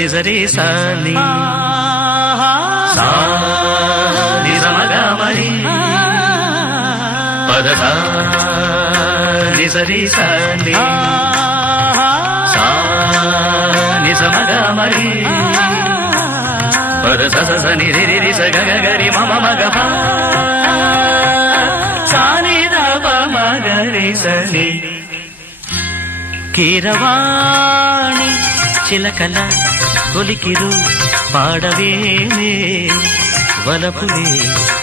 నిజరి సాని సా నిజమగమరి పదస నిజరి సాని సా నిజమగమరి పదస స నిరి రి స గ గరి మమ మగ సాని ద మగరి సని కీరవాణి చిలకల కొలికిరు పాడవేమే వలపులే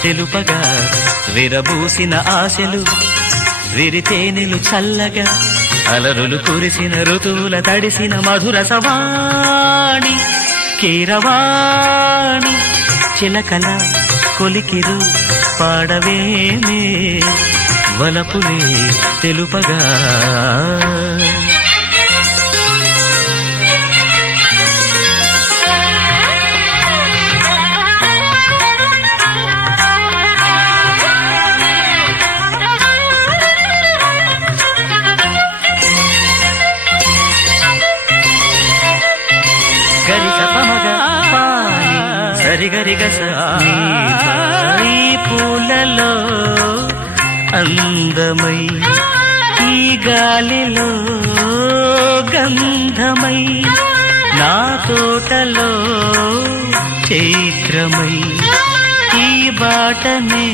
తెలుపగా విరబూసిన ఆశలు విరితేనెలు చల్లగా అలరులు కురిసిన ఋతువుల తడిసిన మధుర సవాణి కీరవాణి చిలకల కొలికిరు పాడవేమే వలపులే తెలుపగా గరి సపమగ పాని సరి గరి గస ఈ పూలలో అందమై ఈ గాలిలో గంధమై నా తోటలో చైత్రమై ఈ బాటనే